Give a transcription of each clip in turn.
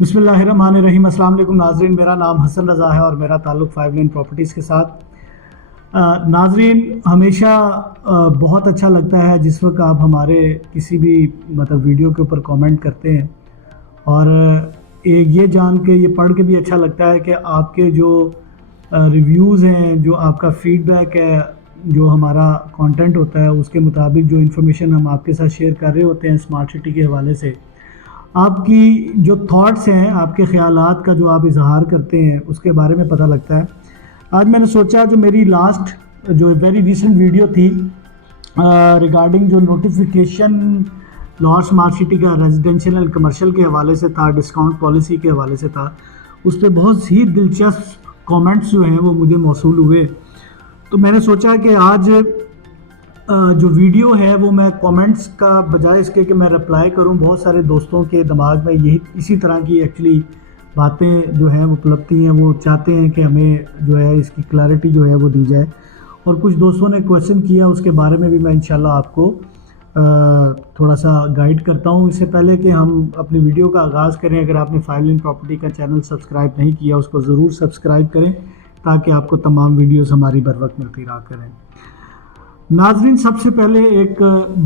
बिस्मिल्लाहिर्रहमानिर्रहीम। अस्सलाम वालेकुम नाजरीन, मेरा नाम हसन रज़ा है और मेरा ताल्लुक़ 5 लेन प्रॉपर्टीज़ के साथ। नाजरीन, हमेशा बहुत अच्छा लगता है जिस वक्त आप हमारे किसी भी वीडियो के ऊपर कमेंट करते हैं, और ये जान के, ये पढ़ के भी अच्छा लगता है कि आपके जो रिव्यूज़ हैं, जो आपका फ़ीडबैक है, जो हमारा कंटेंट होता है उसके मुताबिक जो इन्फॉर्मेशन हम आपके साथ शेयर कर रहे होते हैं स्मार्ट सिटी के हवाले से, आपकी जो थॉट्स हैं, आपके ख़यालात का जो आप इजहार करते हैं उसके बारे में पता लगता है। आज मैंने सोचा जो मेरी लास्ट जो वेरी रिसेंट वीडियो थी रिगार्डिंग जो नोटिफिकेशन लाहौर स्मार्ट सिटी का रेजिडेंशियल एंड कमर्शियल के हवाले से था, डिस्काउंट पॉलिसी के हवाले से था, उस पर बहुत ही दिलचस्प कमेंट्स जो हैं वो मुझे मौसूल हुए। तो मैंने सोचा कि आज जो वीडियो है वो मैं कमेंट्स का बजाय इसके कि मैं रिप्लाई करूं, बहुत सारे दोस्तों के दिमाग में यही इसी तरह की एक्चुअली बातें जो हैं वो पलपती हैं, वो चाहते हैं कि हमें जो है इसकी क्लैरिटी जो है वो दी जाए। और कुछ दोस्तों ने क्वेश्चन किया, उसके बारे में भी मैं इंशाल्लाह आपको थोड़ा सा गाइड करता हूं। इससे पहले कि हम अपनी वीडियो का आगाज़ करें, अगर आपने 5 लेन प्रॉपर्टी का चैनल सब्सक्राइब नहीं किया उसको ज़रूर सब्सक्राइब करें ताकि आपको तमाम वीडियोज़ हमारी बर वक्त मिलती रहा करें। नाजरीन, सबसे पहले एक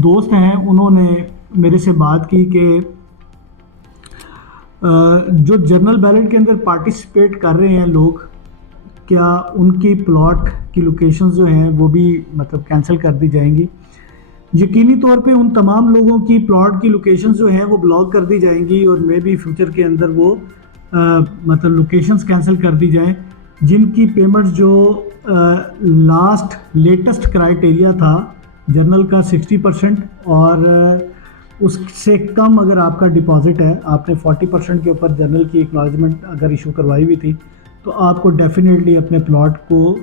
दोस्त हैं, उन्होंने मेरे से बात की कि जो जनरल बैलेट के अंदर पार्टिसिपेट कर रहे हैं लोग, क्या उनकी प्लॉट की लोकेशंस जो हैं वो भी कैंसिल कर दी जाएंगी। यकीनी तौर पे उन तमाम लोगों की प्लॉट की लोकेशंस जो हैं वो ब्लॉक कर दी जाएंगी और मे भी फ्यूचर के अंदर वो लोकेशंस कैंसिल कर दी जाएं जिनकी पेमेंट्स जो लास्ट लेटेस्ट क्राइटेरिया था जनरल का 60% और उससे कम अगर आपका डिपॉजिट है, आपने 40% के ऊपर जनरल की एक्नॉलेजमेंट अगर इशू करवाई हुई थी, तो आपको डेफिनेटली अपने प्लॉट को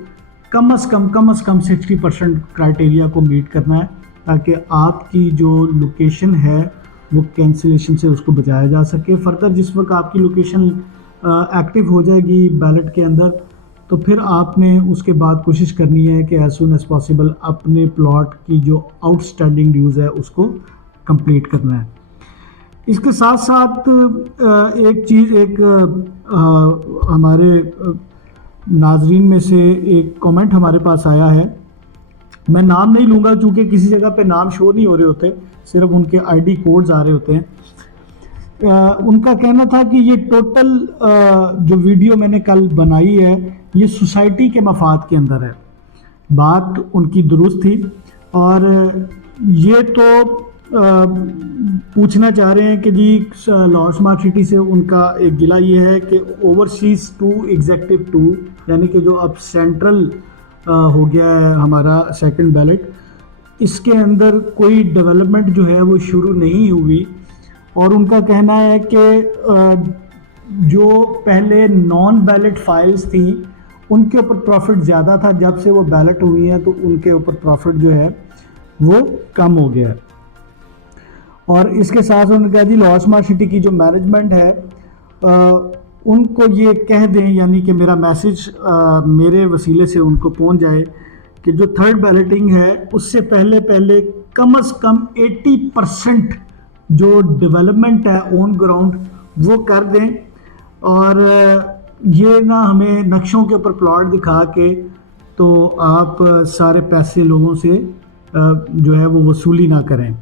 कम से कम 60% क्राइटेरिया को मीट करना है ताकि आपकी जो लोकेशन है वो कैंसिलेशन से उसको बचाया जा सके। फर्दर जिस वक्त आपकी लोकेशन एक्टिव हो जाएगी बैलेट के अंदर, तो फिर आपने उसके बाद कोशिश करनी है कि एज सून एज पॉसिबल अपने प्लॉट की जो आउटस्टैंडिंग ड्यूज़ है उसको कंप्लीट करना है। इसके साथ साथ एक चीज़, हमारे नाजरीन में से एक कमेंट हमारे पास आया है, मैं नाम नहीं लूँगा क्योंकि किसी जगह पे नाम शो नहीं हो रहे होते, सिर्फ उनके आईडी कोड्स आ रहे होते हैं। उनका कहना था कि ये टोटल जो वीडियो मैंने कल बनाई है ये सोसाइटी के मफाद के अंदर है। बात उनकी दुरुस्त थी और ये तो पूछना चाह रहे हैं कि जी लाहौर स्मार्ट सिटी से उनका एक गिला ये है कि ओवरसीज़ 2 एग्जेक्टिव 2 यानी कि जो अब सेंट्रल हो गया है हमारा सेकंड बैलेट, इसके अंदर कोई डेवलपमेंट जो है वो शुरू नहीं हुई। और उनका कहना है कि जो पहले नॉन बैलेट फाइल्स थी उनके ऊपर प्रॉफिट ज़्यादा था, जब से वो बैलेट हुई है तो उनके ऊपर प्रॉफिट जो है वो कम हो गया है। और इसके साथ उन्होंने कहा जी लाहौर स्मार्ट सिटी की जो मैनेजमेंट है उनको ये कह दें, यानी कि मेरा मैसेज मेरे वसीले से उनको पहुंच जाए कि जो थर्ड बैलेटिंग है उससे पहले कम से कम 80% जो डेवलपमेंट है ऑन ग्राउंड वो कर दें, और ये ना हमें नक्शों के ऊपर प्लॉट दिखा के तो आप सारे पैसे लोगों से जो है वो वसूली ना करें।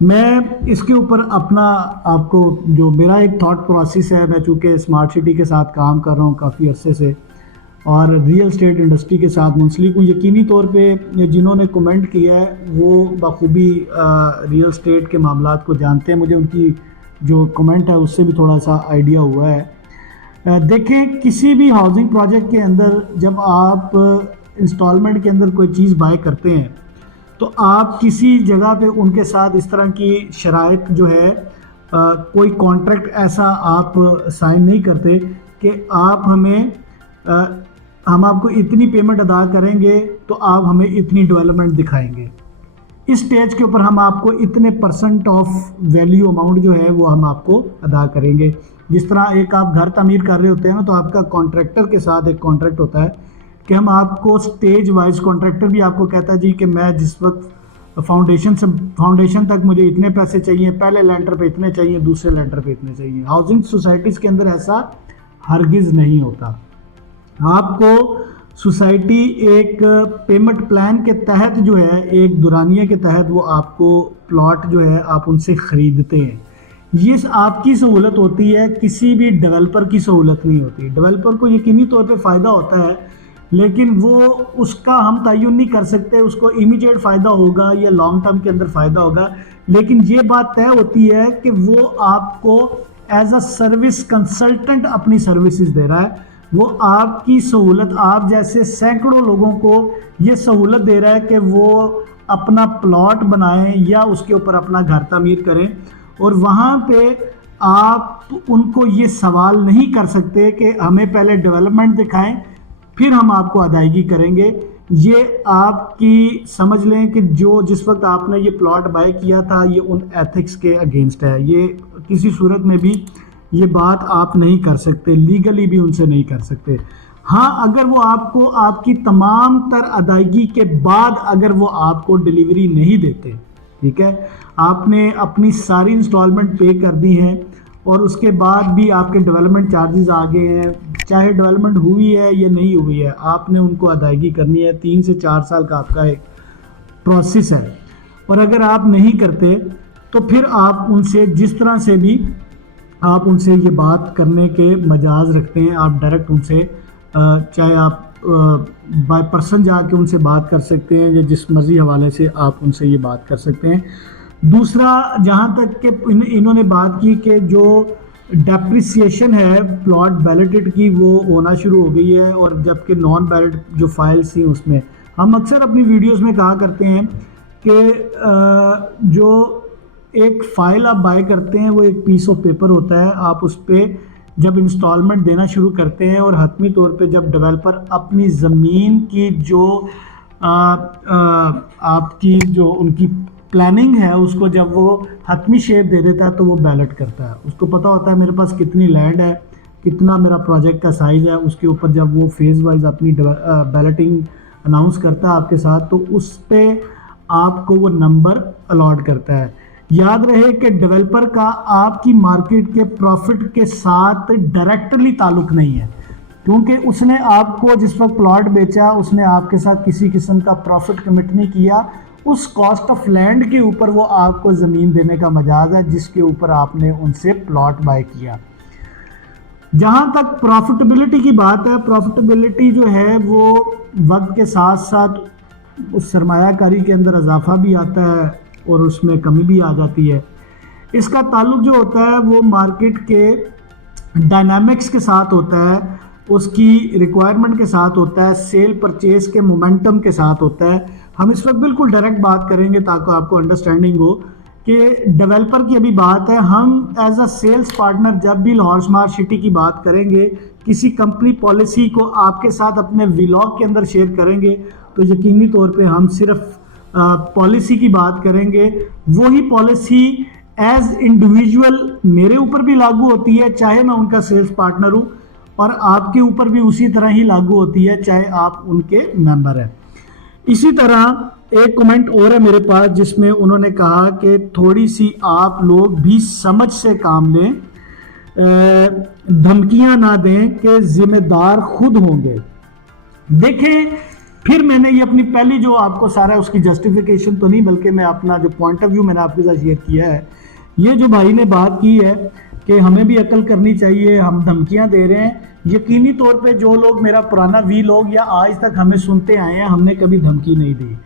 मैं इसके ऊपर अपना आपको जो मेरा एक थॉट प्रोसेस है, मैं चूँकि स्मार्ट सिटी के साथ काम कर रहा हूँ काफ़ी अरसे से और रियल एस्टेट इंडस्ट्री के साथ मुंसलिक हूँ, यकीनी तौर पे जिन्होंने कमेंट किया है वो बखूबी रियल एस्टेट के मामलात को जानते हैं। मुझे उनकी जो कमेंट है उससे भी थोड़ा सा आइडिया हुआ है। देखें, किसी भी हाउसिंग प्रोजेक्ट के अंदर जब आप इंस्टॉलमेंट के अंदर कोई चीज़ बाय करते हैं तो आप किसी जगह पे उनके साथ इस तरह की शराइत जो है कोई कॉन्ट्रैक्ट ऐसा आप साइन नहीं करते कि आप हम आपको इतनी पेमेंट अदा करेंगे तो आप हमें इतनी डेवलपमेंट दिखाएंगे, इस स्टेज के ऊपर हम आपको इतने % ऑफ वैल्यू अमाउंट जो है वो हम आपको अदा करेंगे। जिस तरह एक आप घर तामीर कर रहे होते हैं ना, तो आपका कॉन्ट्रैक्टर के साथ एक कॉन्ट्रैक्ट होता है कि हम आपको स्टेज वाइज, कॉन्ट्रैक्टर भी आपको कहता है जी कि मैं जिस वक्त फाउंडेशन तक मुझे इतने पैसे चाहिए, पहले लैंडर पे इतने चाहिए, दूसरे लैंडर पे इतने चाहिए। हाउसिंग सोसाइटीज़ के अंदर ऐसा हरगिज़ नहीं होता। आपको सोसाइटी एक पेमेंट प्लान के तहत जो है, एक दुरानिया के तहत वो आपको प्लॉट जो है आप उनसे ख़रीदते हैं। ये आपकी सहूलत होती है, किसी भी डेवलपर की सहूलत नहीं होती। डेवलपर को यकीनी तौर पे फ़ायदा होता है, लेकिन वो उसका हम तयन नहीं कर सकते, उसको इमीडिएट फ़ायदा होगा या लॉन्ग टर्म के अंदर फ़ायदा होगा। लेकिन ये बात तय होती है कि वो आपको एज अ सर्विस कंसल्टेंट अपनी सर्विसेज दे रहा है, वो आपकी सहूलत, आप जैसे सैकड़ों लोगों को ये सहूलत दे रहा है कि वो अपना प्लॉट बनाएं या उसके ऊपर अपना घर तामीर करें, और वहाँ पे आप उनको ये सवाल नहीं कर सकते कि हमें पहले डेवलपमेंट दिखाएं फिर हम आपको अदायगी करेंगे। ये आपकी समझ लें कि जो जिस वक्त आपने ये प्लॉट बाय किया था ये उन एथिक्स के अगेंस्ट है। ये किसी सूरत में भी ये बात आप नहीं कर सकते, लीगली भी उनसे नहीं कर सकते। हाँ, अगर वो आपको आपकी तमाम तर अदायगी के बाद अगर वो आपको डिलीवरी नहीं देते, ठीक है, आपने अपनी सारी इंस्टॉलमेंट पे कर दी हैं और उसके बाद भी आपके डेवलपमेंट चार्जेस आ गए हैं, चाहे डेवलपमेंट हुई है या नहीं हुई है, आपने उनको अदायगी करनी है। 3 से 4 साल का आपका एक प्रोसेस है, और अगर आप नहीं करते तो फिर आप उनसे जिस तरह से भी आप उनसे ये बात करने के मजाज रखते हैं, आप डायरेक्ट उनसे चाहे आप बाय पर्सन जाके उनसे बात कर सकते हैं या जिस मर्जी हवाले से आप उनसे ये बात कर सकते हैं। दूसरा, जहाँ तक कि इन्होंने बात की कि जो डेप्रिसिएशन है प्लॉट बैलेटेड की वो होना शुरू हो गई है, और जबकि नॉन बैलेट जो फाइल्स थी उसमें हम अक्सर अपनी वीडियोस में कहा करते हैं कि जो एक फ़ाइल आप बाय करते हैं वो एक पीस ऑफ पेपर होता है। आप उस पर जब इंस्टॉलमेंट देना शुरू करते हैं और हतमी तौर पे जब डेवलपर अपनी ज़मीन की जो आपकी जो उनकी प्लानिंग है उसको जब वो हतमी शेप दे देता है तो वो बैलेट करता है। उसको पता होता है मेरे पास कितनी लैंड है, कितना मेरा प्रोजेक्ट का साइज़ है। उसके ऊपर जब वो फेज़ वाइज अपनी बैलेटिंग अनाउंस करता है आपके साथ, तो उस पर आपको वो नंबर अलॉट करता है। याद रहे कि डेवलपर का आपकी मार्केट के प्रॉफिट के साथ डायरेक्टली ताल्लुक़ नहीं है, क्योंकि उसने आपको जिस वक्त प्लॉट बेचा उसने आपके साथ किसी किस्म का प्रॉफिट कमिट नहीं किया। उस कॉस्ट ऑफ लैंड के ऊपर वो आपको ज़मीन देने का मजाज है जिसके ऊपर आपने उनसे प्लॉट बाय किया। जहाँ तक प्रॉफिटेबिलिटी की बात है, प्रॉफिटेबिलिटी जो है वो वक्त के साथ साथ उस सरमायाकारी के अंदर इजाफा भी आता है और उसमें कमी भी आ जाती है। इसका ताल्लुक जो होता है वो मार्केट के डायनामिक्स के साथ होता है, उसकी रिक्वायरमेंट के साथ होता है, सेल परचेज के मोमेंटम के साथ होता है। हम इस वक्त बिल्कुल डायरेक्ट बात करेंगे ताकि आपको अंडरस्टैंडिंग हो कि डेवलपर की अभी बात है। हम एज अ सेल्स पार्टनर जब भी लाहौर स्मार्ट सिटी की बात करेंगे, किसी कंपनी पॉलिसी को आपके साथ अपने व्लॉग के अंदर शेयर करेंगे, तो यकीनी तौर पे हम सिर्फ पॉलिसी की बात करेंगे। वही पॉलिसी एज इंडिविजुअल मेरे ऊपर भी लागू होती है चाहे मैं उनका सेल्स पार्टनर हूँ, और आपके ऊपर भी उसी तरह ही लागू होती है चाहे आप उनके मेंबर हैं। इसी तरह एक कमेंट और है मेरे पास जिसमें उन्होंने कहा कि थोड़ी सी आप लोग भी समझ से काम लें, धमकियां ना दें कि जिम्मेदार खुद होंगे। देखें, फिर मैंने ये अपनी पहली जो आपको सारा उसकी जस्टिफिकेशन तो नहीं बल्कि मैं अपना जो पॉइंट ऑफ व्यू मैंने आपके साथ शेयर किया है, ये जो भाई ने बात की है कि हमें भी अकल करनी चाहिए, हम धमकियां दे रहे हैं। यकीनी तौर पे जो लोग मेरा पुराना लोग या आज तक हमें सुनते आए हैं, हमने कभी धमकी नहीं दी।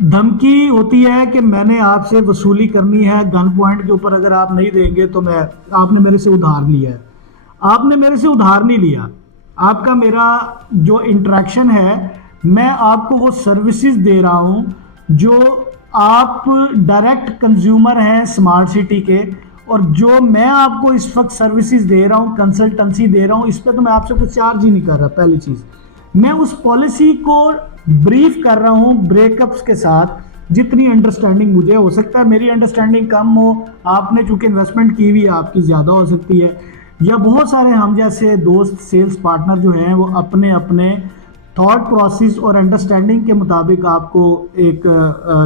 धमकी होती है कि मैंने आपसे वसूली करनी है गन पॉइंट के ऊपर, अगर आप नहीं देंगे तो आपने मेरे से उधार लिया है। आपने मेरे से उधार नहीं लिया, आपका मेरा जो इंटरेक्शन है, मैं आपको वो सर्विसेज दे रहा हूँ जो आप डायरेक्ट कंज्यूमर हैं स्मार्ट सिटी के, और जो मैं आपको इस वक्त सर्विसेज दे रहा हूँ, कंसल्टेंसी दे रहा हूँ, इस पर तो मैं आपसे कुछ चार्ज ही नहीं कर रहा। पहली चीज़, मैं उस पॉलिसी को ब्रीफ कर रहा हूँ ब्रेकअप्स के साथ, जितनी अंडरस्टैंडिंग मुझे हो सकता है, मेरी अंडरस्टैंडिंग कम हो, आपने चूँकि इन्वेस्टमेंट की हुई आपकी ज़्यादा हो सकती है, या बहुत सारे हम जैसे दोस्त सेल्स पार्टनर जो हैं वो अपने अपने थॉट प्रोसेस और अंडरस्टैंडिंग के मुताबिक आपको एक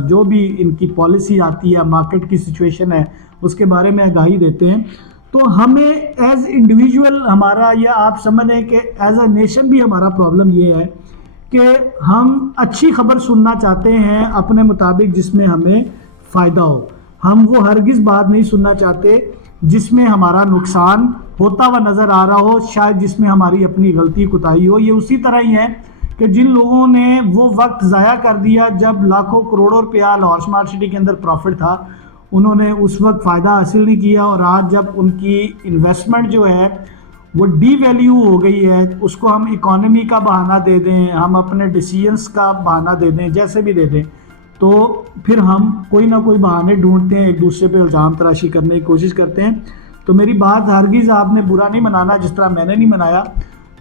जो भी इनकी पॉलिसी आती है, मार्केट की सिचुएशन है, उसके बारे में आगाही देते हैं। तो हमें एज इंडिविजुअल हमारा, या आप समझ लें कि एज अ नेशन भी हमारा प्रॉब्लम ये है कि हम अच्छी खबर सुनना चाहते हैं अपने मुताबिक जिसमें हमें फ़ायदा हो। हम वो हरगिज़ बात नहीं सुनना चाहते जिसमें हमारा नुकसान होता हुआ नज़र आ रहा हो, शायद जिसमें हमारी अपनी गलती कोताही हो। ये उसी तरह ही है कि जिन लोगों ने वो वक्त ज़ाया कर दिया जब लाखों करोड़ों रुपया लाहौर स्मार्ट सिटी के अंदर प्रॉफिट था, उन्होंने उस वक्त फ़ायदा हासिल नहीं किया, और आज जब उनकी इन्वेस्टमेंट जो है वो डी वैल्यू हो गई है, उसको हम इकोनॉमी का बहाना दे दें, हम अपने डिसीजंस का बहाना दे दें, जैसे भी दे दें, तो फिर हम कोई ना कोई बहाने ढूंढते हैं, एक दूसरे पे इल्ज़ाम तराशी करने की कोशिश करते हैं। तो मेरी बात हरगिज़ आपने बुरा नहीं मनाना जिस तरह मैंने नहीं मनाया।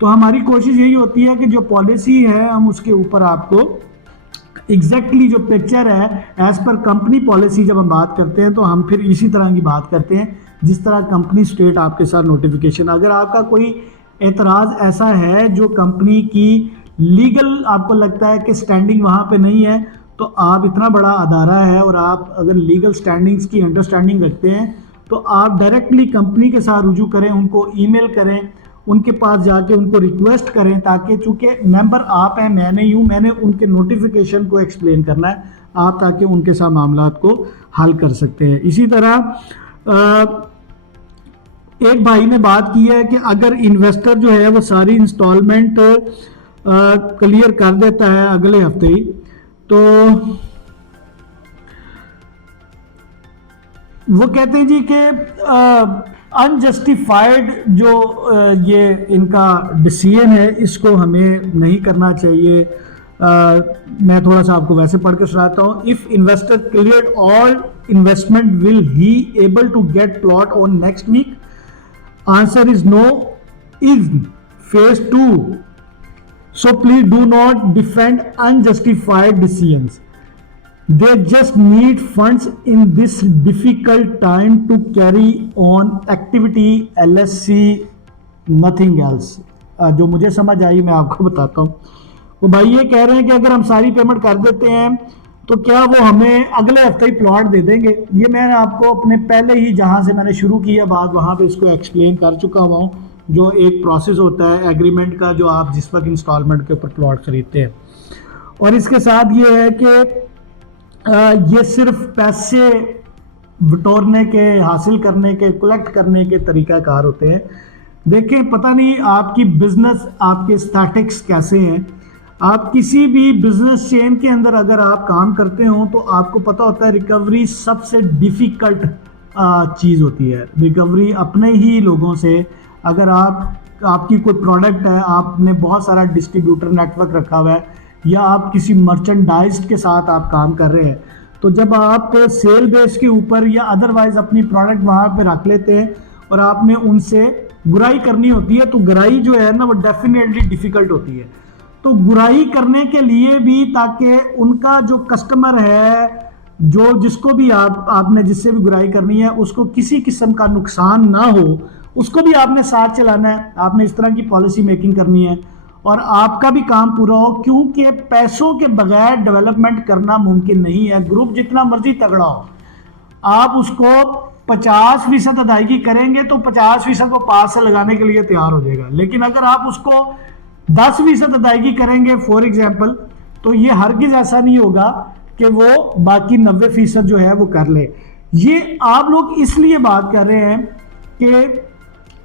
तो हमारी कोशिश यही होती है कि जो पॉलिसी है हम उसके ऊपर आपको एग्जैक्टली जो पिक्चर है एज़ पर कंपनी पॉलिसी जब हम बात करते हैं तो हम फिर इसी तरह की बात करते हैं जिस तरह कंपनी स्टेट आपके साथ नोटिफिकेशन। अगर आपका कोई एतराज़ ऐसा है जो कंपनी की लीगल आपको लगता है कि स्टैंडिंग वहाँ पे नहीं है, तो आप इतना बड़ा अदारा है और आप अगर लीगल स्टैंडिंग्स की अंडरस्टैंडिंग रखते हैं तो आप डायरेक्टली कंपनी के साथ रुजू करें, उनको ईमेल करें, उनके पास जाके उनको रिक्वेस्ट करें, ताकि चूँकि मेंबर आप हैं, मैं नहीं हूँ, मैंने उनके नोटिफिकेशन को एक्सप्लेन करना है, आप ताकि उनके साथ मामलात को हल कर सकते हैं। इसी तरह एक भाई ने बात की है कि अगर इन्वेस्टर जो है वो सारी इंस्टॉलमेंट क्लियर कर देता है अगले हफ्ते ही, तो वो कहते हैं जी कि अनजस्टिफाइड जो ये इनका डिसीजन है इसको हमें नहीं करना चाहिए। मैं थोड़ा सा आपको वैसे पढ़ के सुनाता हूँ। If investor cleared all investment will he able to get plot on next week? Answer is no in phase 2. So please do not defend unjustified decisions. They just need funds in this difficult time to carry on activity LSC, nothing else. जो मुझे समझ आई मैं आपको बताता हूँ। वो भाई ये कह रहे हैं कि अगर हम सारी पेमेंट कर देते हैं तो क्या वो हमें अगले हफ्ते ही प्लॉट दे देंगे। ये मैंने आपको अपने पहले ही जहाँ से मैंने शुरू किया बात वहाँ पे इसको एक्सप्लेन कर चुका हुआ हूँ। जो एक प्रोसेस होता है एग्रीमेंट का, जो आप जिस वक्त इंस्टॉलमेंट के ऊपर प्लॉट खरीदते हैं, और इसके साथ ये है कि ये सिर्फ पैसे बटोरने के, हासिल करने के, कलेक्ट करने के तरीक़ाकार होते हैं। देखें, पता नहीं आपकी बिजनेस, आपके स्टैटिक्स कैसे हैं। आप किसी भी बिजनेस चेन के अंदर अगर आप काम करते हो तो आपको पता होता है रिकवरी सबसे डिफ़िकल्ट चीज़ होती है। रिकवरी अपने ही लोगों से, अगर आपकी कोई प्रोडक्ट है, आपने बहुत सारा डिस्ट्रीब्यूटर नेटवर्क रखा हुआ है, या आप किसी मर्चेंडाइज के साथ आप काम कर रहे हैं, तो जब आप सेल बेस के ऊपर या अदरवाइज अपनी प्रोडक्ट वहाँ पे रख लेते हैं और आपने उनसे गुराई करनी होती है, तो गुराई जो है ना वो डेफिनेटली डिफ़िकल्ट होती है। तो गुराई करने के लिए भी, ताकि उनका जो कस्टमर है, जो जिसको भी आपने जिससे भी गुराई करनी है, उसको किसी किस्म का नुकसान ना हो, उसको भी आपने साथ चलाना है। आपने इस तरह की पॉलिसी मेकिंग करनी है और आपका भी काम पूरा हो, क्योंकि पैसों के बगैर डेवलपमेंट करना मुमकिन नहीं है। ग्रुप जितना मर्जी तगड़ा हो, आप उसको 50% अदायगी करेंगे तो 50% को पास से लगाने के लिए तैयार हो जाएगा। लेकिन अगर आप उसको 10% अदायगी करेंगे फॉर एग्जाम्पल, तो ये हरगिज ऐसा नहीं होगा कि वो बाकी 90% जो है वो कर ले। ये आप लोग इसलिए बात कर रहे हैं कि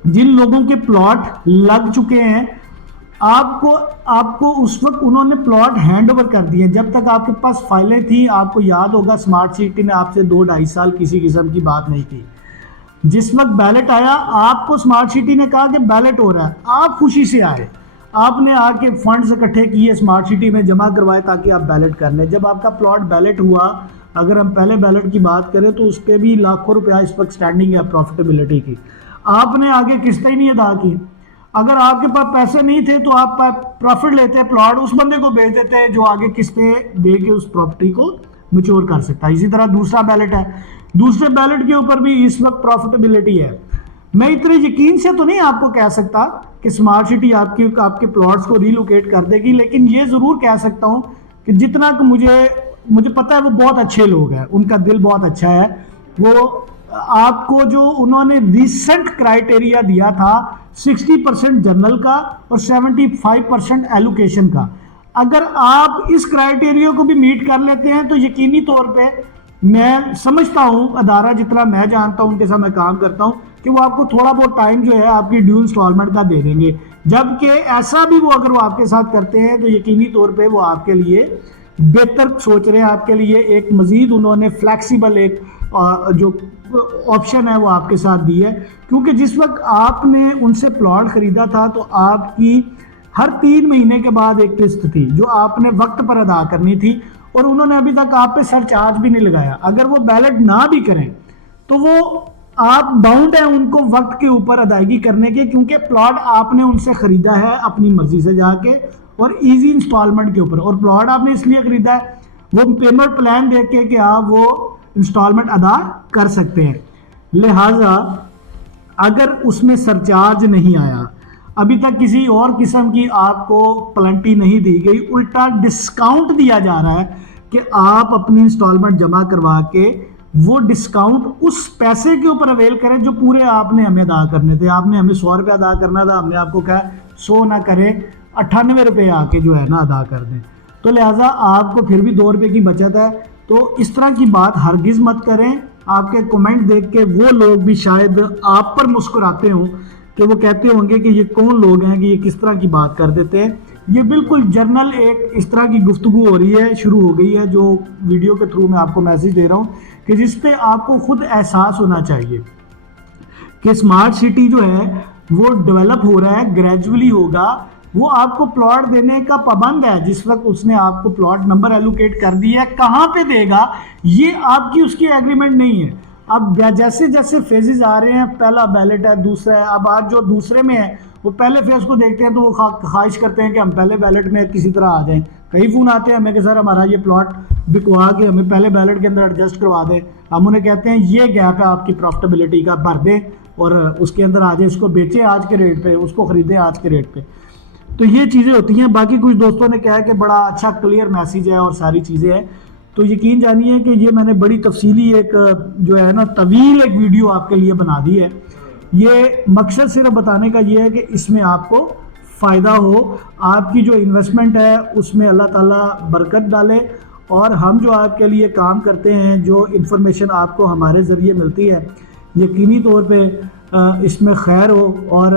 जिन लोगों के प्लॉट लग चुके हैं, आपको उस वक्त उन्होंने प्लॉट हैंड ओवर कर दिए। जब तक आपके पास फाइलें थी, आपको याद होगा स्मार्ट सिटी ने आपसे 2-2.5 साल किसी किस्म की बात नहीं की। जिस वक्त बैलेट आया, आपको स्मार्ट सिटी ने कहा कि बैलेट हो रहा है, आप खुशी से आए, आपने आके फंड्स इकट्ठे किए, स्मार्ट सिटी में जमा करवाए ताकि आप बैलेट कर लें। जब आपका प्लॉट बैलेट हुआ, अगर हम पहले बैलेट की बात करें तो उस पर भी लाखों रुपया इस वक्त स्टैंडिंग है प्रॉफिटेबिलिटी की। आपने आगे किस्तें ही नहीं अदा की। अगर आपके पास पैसे नहीं थे तो आप प्रॉफिट लेते, प्लॉट उस बंदे को बेच देते जो आगे किस्तें दे के उस प्रॉपर्टी को मैच्योर कर सकता है। इसी तरह दूसरा बैलेट है, दूसरे बैलेट के ऊपर भी इस वक्त प्रॉफिटेबिलिटी है। میں اتنے یقین سے تو نہیں آپ کو کہہ سکتا کہ اسمارٹ سٹی آپ کے پلاٹس کو ریلوکیٹ کر دے گی، لیکن یہ ضرور کہہ سکتا ہوں کہ جتنا کہ مجھے پتہ ہے وہ بہت اچھے لوگ ہیں، ان کا دل بہت اچھا ہے. وہ آپ کو جو انہوں نے ریسنٹ کرائٹیریا دیا تھا 60% جنرل کا اور 75% ایلوکیشن کا، اگر آپ اس کرائٹیریا کو بھی میٹ کر لیتے ہیں تو یقینی طور پہ میں سمجھتا ہوں ادارہ جتنا میں جانتا ہوں ان کے ساتھ میں کام کرتا ہوں کہ وہ آپ کو تھوڑا بہت ٹائم جو ہے آپ کی ڈیو انسٹالمنٹ کا دے دیں گے. جبکہ ایسا بھی اگر وہ آپ کے ساتھ کرتے ہیں تو یقینی طور پہ وہ آپ کے لیے بہتر سوچ رہے ہیں، آپ کے لیے ایک مزید انہوں نے فلیکسیبل ایک جو آپشن ہے وہ آپ کے ساتھ دی ہے. کیونکہ جس وقت آپ نے ان سے پلاٹ خریدا تھا تو آپ کی ہر 3 مہینے کے بعد ایک قسط تھی جو آپ نے وقت پر ادا کرنی تھی، اور انہوں نے ابھی تک آپ پہ سر چارج بھی نہیں لگایا. اگر وہ بیلٹ نہ بھی کریں تو وہ آپ باؤنڈ ہیں ان کو وقت کے اوپر ادائیگی کرنے کے، کیونکہ پلاٹ آپ نے ان سے خریدا ہے اپنی مرضی سے جا کے اور ایزی انسٹالمنٹ کے اوپر، اور پلاٹ آپ نے اس لیے خریدا ہے وہ پیمنٹ پلان دیکھ کے کہ آپ وہ انسٹالمنٹ ادا کر سکتے ہیں. لہٰذا اگر اس میں سرچارج نہیں آیا، ابھی تک کسی اور قسم کی آپ کو پلنٹی نہیں دی گئی، الٹا ڈسکاؤنٹ دیا جا رہا ہے کہ آپ اپنی انسٹالمنٹ جمع کروا کے وہ ڈسکاؤنٹ اس پیسے کے اوپر اویل کریں جو پورے آپ نے ہمیں ادا کرنے تھے. آپ نے ہمیں 100 روپے ادا کرنا تھا، ہم نے آپ کو کہا 100 نہ کریں 98 روپے آ کے جو ہے نا ادا کر دیں. تو لہٰذا آپ کو پھر بھی 2 روپے کی بچت ہے. تو اس طرح کی بات ہرگز مت کریں. آپ کے کمنٹ دیکھ کے وہ لوگ بھی شاید آپ پر مسکراتے ہوں کہ وہ کہتے ہوں گے کہ یہ کون لوگ ہیں کہ یہ کس طرح کی بات کر دیتے ہیں. یہ بالکل جرنل ایک اس طرح کی گفتگو ہو رہی ہے، شروع ہو گئی ہے، جو ویڈیو کے تھرو میں آپ کو میسج دے رہا ہوں کہ جس پہ آپ کو خود احساس ہونا چاہیے کہ اسمارٹ سٹی جو ہے وہ ڈیولپ ہو رہا ہے، گریجولی ہوگا. وہ آپ کو پلاٹ دینے کا پابند ہے. جس وقت اس نے آپ کو پلاٹ نمبر ایلوکیٹ کر دیا ہے، کہاں پہ دے گا یہ آپ کی اس کی ایگریمنٹ نہیں ہے. اب جیسے جیسے فیزز آ رہے ہیں، پہلا بیلٹ ہے، دوسرا ہے، اب آج جو دوسرے میں ہے وہ پہلے فیز کو دیکھتے ہیں تو وہ خواہش کرتے ہیں کہ ہم پہلے بیلٹ میں کسی طرح آ جائیں. کئی فون آتے ہیں ہمیں کہ سر ہمارا یہ پلاٹ بکوا کے ہمیں پہلے بیلٹ کے اندر ایڈجسٹ کروا دیں. ہم انہیں کہتے ہیں یہ گیپ ہے آپ کی پروفٹیبلٹی کا، بھر دیں اور اس کے اندر آ جائیں، اس کو بیچیں آج کے ریٹ پہ، اس کو خریدیں آج کے ریٹ پہ. تو یہ چیزیں ہوتی ہیں. باقی کچھ دوستوں نے کہا کہ بڑا اچھا کلیئر میسیج ہے اور ساری چیزیں ہیں، تو یقین جانیے کہ یہ میں نے بڑی تفصیلی ایک جو ہے نا طویل ایک ویڈیو آپ کے لیے بنا دی ہے. یہ مقصد صرف بتانے کا یہ ہے کہ اس میں آپ کو فائدہ ہو، آپ کی جو انویسٹمنٹ ہے اس میں اللہ تعالیٰ برکت ڈالے، اور ہم جو آپ کے لیے کام کرتے ہیں، جو انفارمیشن آپ کو ہمارے ذریعے ملتی ہے، یقینی طور پہ اس میں خیر ہو. اور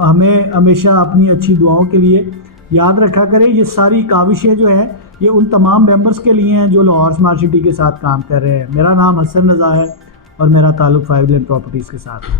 ہمیں ہمیشہ اپنی اچھی دعاؤں کے لیے یاد رکھا کریں. یہ ساری کاوشیں جو ہیں یہ ان تمام ممبرز کے لیے ہیں جو لاہور اسمارٹ سٹی کے ساتھ کام کر رہے ہیں. میرا نام حسن رضا ہے اور میرا تعلق 5 لین پراپرٹیز کے ساتھ ہے.